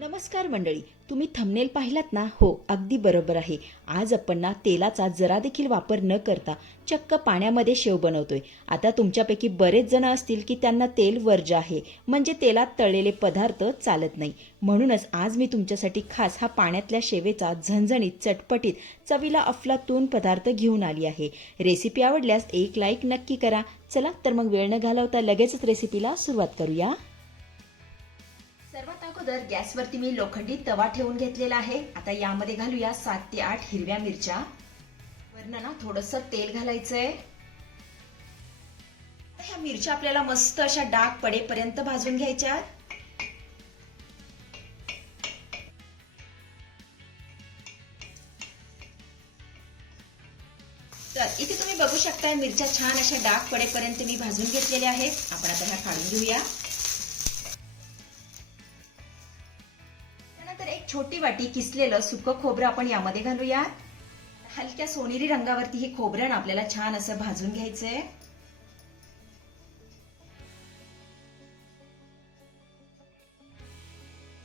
नमस्कार मंडळी, तुम्ही थंबनेल पाहिलात ना? हो, अगदी बरोबर आहे. आज आपण ना तेलाचा जरा देखील वापर न करता चक्क पाण्यामध्ये शेव बनवतोय. आता तुमच्यापैकी बरेच जण असतील की त्यांना तेल वर्ज्य आहे, म्हणजे तेलात तळलेले पदार्थ चालत नाही. म्हणूनच आज मी तुमच्यासाठी खास हा पाण्यातल्या शेवेचा झणझणीत, चटपटीत, चवीला अफलातून पदार्थ घेऊन आली आहे. रेसिपी आवडल्यास एक लाईक नक्की करा. चला तर मग वेळ न घालवता लगेचच रेसिपीला सुरुवात करूया. सर्वात अगोदर गॅसवरती मी लोखंडी तवा ठेवून घेतलेला आहे. आता यामध्ये घालूया 7 ते 8 हिरव्या मिरच्या. वरनं ना थोडंसं तेल घालायचंय. ह्या मिरच्या आपल्याला मस्त अशा डाग पडेपर्यंत भाजून घ्यायच्या. तर इथे तुम्ही बघू शकताय मिरच्या छान अशा डाग पडेपर्यंत मी भाजून घेतलेल्या आहेत. आपण आता ह्या काढून घेऊया. एक छोटी वाटी किसलेलं सुकं खोबरं आपण यामध्ये घालूया. हलक्या सोनेरी रंगावरती हे खोबरं आपल्याला छान असं भाजून घ्यायचंय.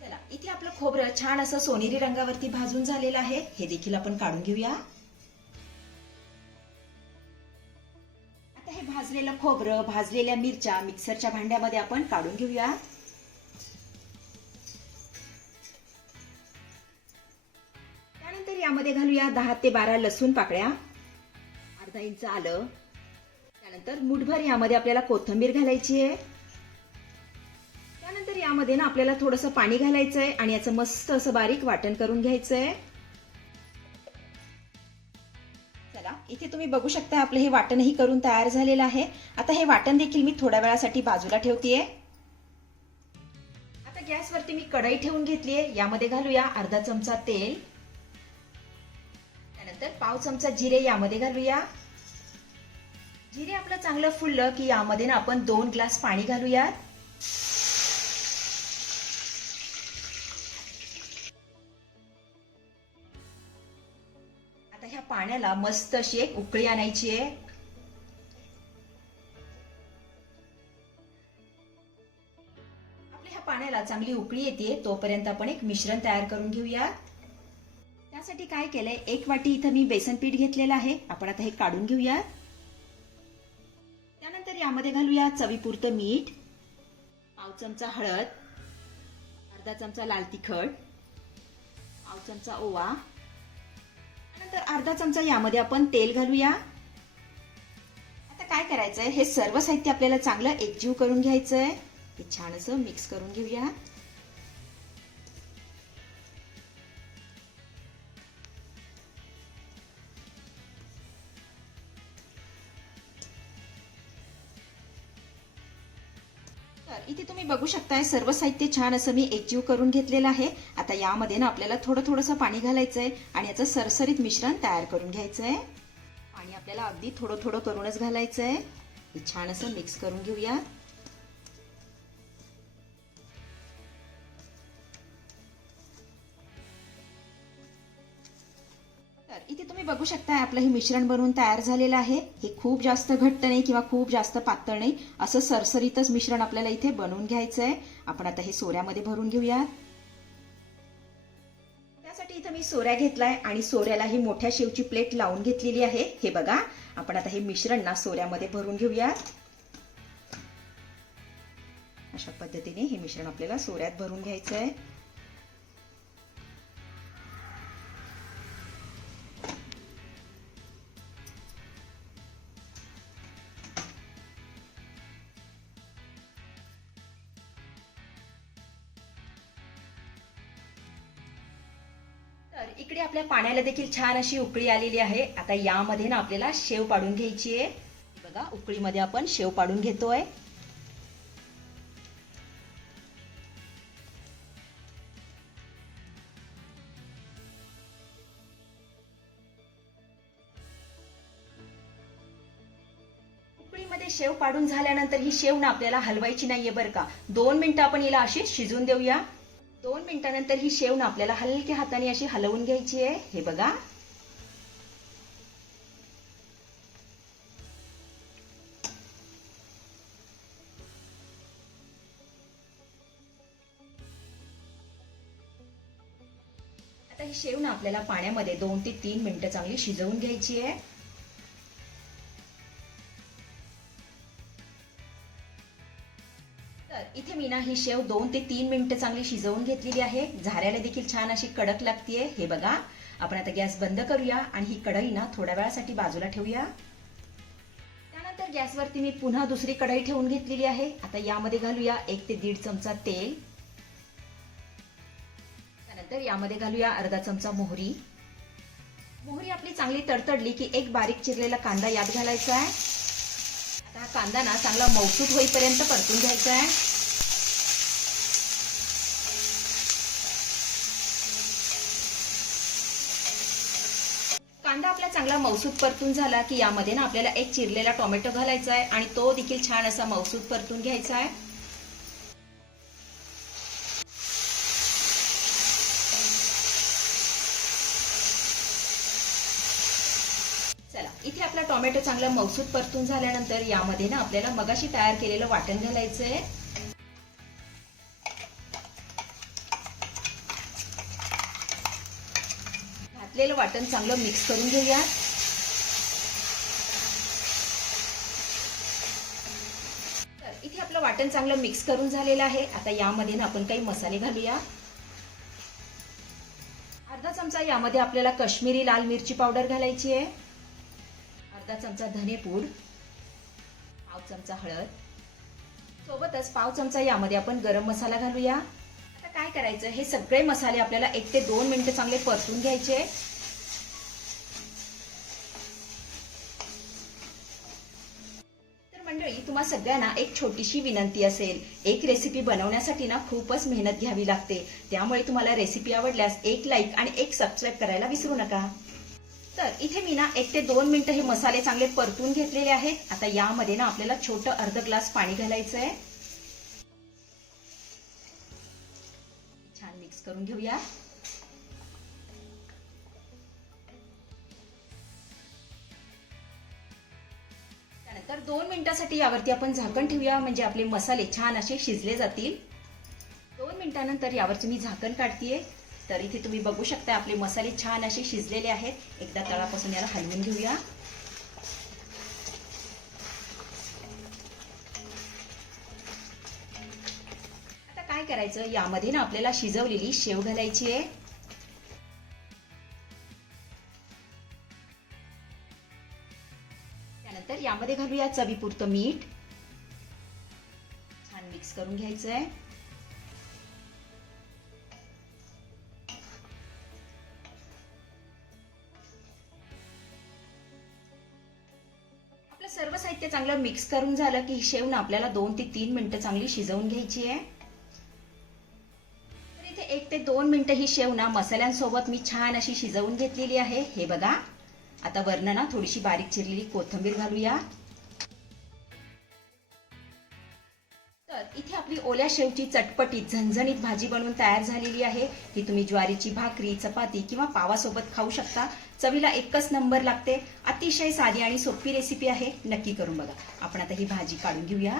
चला, इथे आपलं खोबरं छान असं सोनेरी रंगावरती भाजून झालेलं आहे. हे देखील आपण काढून घेऊया. आता हे भाजलेलं खोबरं, भाजलेल्या मिरच्या मिक्सरच्या भांड्यामध्ये आपण काढून घेऊया. यामध्ये घालूया 10 ते 12 लसूण पाकळ्या, अर्धा इंच आलं. त्यानंतर मुठभर यामध्ये आपल्याला कोथिंबीर घालायची आहे. त्यानंतर यामध्ये ना आपल्याला थोडंसं पाणी घालायचंय आणि याचं मस्त असं बारीक वाटण करून घ्यायचंय. चला, इथे तुम्ही बघू शकता आपलं हे वाटणही करून तयार झालेलं आहे. आता हे वाटण देखील मी थोड्या वेळासाठी बाजूला ठेवतेय. आता गॅसवरती मी कढई ठेवून घेतलीये. यामध्ये घालूया अर्धा चमचा तेल. त्यानंतर पाव चमचा जिरे यामध्ये घालूया. जिरे आपलं चांगलं फुललं की यामध्ये ना आपण 2 ग्लास पाणी घालूया. आता ह्या पाण्याला मस्त अशी एक उकळी आणायची आहे. आपल्या ह्या पाण्याला चांगली उकळी येते तोपर्यंत आपण एक मिश्रण तयार करून घेऊया. त्यासाठी काय केलंय, 1 वाटी इथं मी बेसन पीठ घेतलेलं आहे. आपण आता हे काढून घेऊया. त्यानंतर यामध्ये घालूया चवीपुरतं मीठ, पाव चमचा हळद, अर्धा चमचा लाल तिखट, पाव चमचा ओवा. त्यानंतर अर्धा चमचा यामध्ये आपण तेल घालूया. आता काय करायचंय, हे सर्व साहित्य आपल्याला चांगलं एकजीव करून घ्यायचंय. हे छान असं मिक्स करून घेऊया. तर इथे तुम्ही बघू शकताय सर्व साहित्य छान असं मी एकजीव करून घेतलेलं आहे. आता यामध्ये ना आपल्याला थोडंसं पाणी घालायचंय आणि याचं सरसरीत मिश्रण तयार करून घ्यायचंय. पाणी आपल्याला अगदी थोडं करूनच घालायचंय. हे छान असं मिक्स करून घेऊया. तर इथे तुम्ही बघू शकता आपलं हे मिश्रण बनवून तयार झालेलं आहे. हे खूप जास्त घट्ट नाही किंवा खूप जास्त पातळ नाही, असं सरसरीतच मिश्रण आपल्याला इथे बनवून घ्यायचंय. आपण आता हे सोऱ्यामध्ये भरून घेऊया. त्यासाठी इथं मी सोऱ्या घेतलाय आणि सोऱ्याला ही मोठ्या शेवची प्लेट लावून घेतलेली आहे. हे बघा, आपण आता हे मिश्रण ना सोऱ्यामध्ये भरून घेऊया. अशा पद्धतीने हे मिश्रण आपल्याला सोऱ्यात भरून घ्यायचंय. तर इकडे आपल्या पाण्याला देखील छान अशी उकळी आलेली आहे. आता यामध्ये ना आपल्याला शेव पाडून घ्यायची आहे. बघा, उकळीमध्ये आपण शेव पाडून घेतोय. उकळीमध्ये शेव पाडून झाल्यानंतर ही शेव ना आपल्याला हलवायची नाहीये बरं का. 2 मिनिटं आपण हिला अशी शिजून देऊया. 2 मिनिटांनंतर ही शेव ना आपल्याला हलक्या हाताने अशी हलवून घ्यायची आहे. हे बघा, आता ही शेव ना आपल्याला पाण्यामध्ये 2 ते 3 मिनिटं चांगली शिजवून घ्यायची आहे. तर इथे मी ना ही शेव 2 ते 3 मिनिटं चांगली शिजवून घेतलेली आहे. झाऱ्याला देखील छान अशी कडक लागतेय. हे बघा. आपण आता गॅस बंद करूया आणि ही कढई ना थोड्या वेळासाठी बाजूला ठेवूया. त्यानंतर गॅसवरती मी पुन्हा दुसरी कढई ठेवून घेतलेली आहे. आता यामध्ये घालूया 1 ते 1.5 चमचा तेल. त्यानंतर यामध्ये घालूया अर्धा चमचा मोहरी. मोहरी आपली चांगली तडतडली की एक बारीक चिरलेला कांदा यात घालायचा आहे. आता हा कांदा ना चांगला मौसूद होईपर्यंत परतून घ्यायचा आहे. कांदा आपला चांगला मौसूद परतून झाला की यामध्ये ना आपल्याला एक चिरलेला टोमॅटो घालायचा आहे आणि तो देखील छान असा मौसूद परतून घ्यायचा आहे. चला, इथे आपला टोमॅटो चांगला मौसूद परतून झाल्यानंतर यामध्ये ना आपल्याला मगाशी तयार केलेलं वाटण घालायचंय. घातलेलं वाटण चांगलं मिक्स करून घेऊया. तर इथे आपलं वाटण चांगलं मिक्स करून झालेलं आहे. आता यामध्ये ना आपण काही मसाले घालूया. अर्धा चमचा यामध्ये आपल्याला काश्मीरी लाल मिरची पावडर घालायची आहे. अर्धा चमचा धनेपूड, पाव चमचा हळद, सोबतच पाव चमचा यामध्ये आपण गरम मसाला घालूया. आता काय करायचं, हे सगळे मसाले आपल्याला 1 ते 2 मिनिटं चांगले परतून घ्यायचे. तर मंडळी, तुम्हा सगळ्यांना एक छोटीशी विनंती असेल. एक रेसिपी बनवण्यासाठी ना खूपच मेहनत घ्यावी लागते. त्यामुळे तुम्हाला रेसिपी आवडल्यास एक लाईक आणि एक सबस्क्राईब करायला विसरू नका. तर इथे मी ना 1 ते 2 मिनिटं हे मसाले चांगले परतून घेतलेले आहेत. आता यामध्ये ना आपल्याला छोटं अर्धा ग्लास पाणी घालायचं आहे. छान मिक्स करून घेऊया. त्यानंतर 2 मिनिटांसाठी यावरती आपण झाकण ठेवूया, म्हणजे आपले मसाले छान असे शिजले जातील. 2 मिनिटांनंतर यावरती मी झाकण काढतीये. तर इथे तुम्ही बघू शकता आपले मसाले छान असे शिजलेले आहेत. एकदा तळापासून याला हलवून घेऊया. आता काय करायचं, यामध्ये ना आपल्याला शिजवलेली शेव घालायची आहे. त्यानंतर यामध्ये घालूया चवीपुरतं मीठ. छान मिक्स करून घ्यायचं आहे. सर्व साहित्य चांगलं मिक्स करून झालं की शेव ना आपल्याला 2 ते 3 मिनिटं चांगली शिजवून घ्यायची आहे. तर इथे 1 ते 2 मिनिटं ही शेव ना मसाल्यांसोबत मी छान अशी शिजवून घेतलेली आहे. हे बघा. आता वरनं ना थोडीशी बारीक चिरलेली कोथिंबीर घालूया. तर इथे आपली ओल्या शेवची चटपटीत झणझणीत भाजी बनवून तयार झालेली आहे. ही तुम्ही ज्वारीची भाकरी, चपाती किंवा पावासोबत खाऊ शकता. चवीला एकच नंबर लागते. अतिशय साधी आणि सोपी रेसिपी आहे. नक्की करून बघा. आपण आता ही भाजी काढून घेऊया.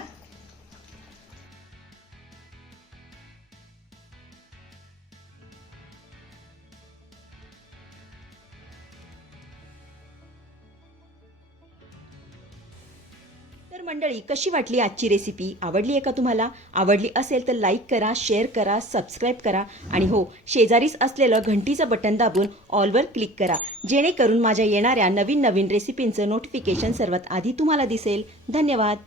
तर मंडळी, कशी वाटली आजची रेसिपी? आवडली आहे का तुम्हाला? आवडली असेल तर लाईक करा, शेअर करा, सबस्क्राईब करा आणि हो, शेजारीच असलेलं घंटीचं बटन दाबून ऑलवर क्लिक करा, जेणेकरून माझ्या येणाऱ्या नवीन नवीन रेसिपींचं नोटिफिकेशन सर्वात आधी तुम्हाला दिसेल. धन्यवाद.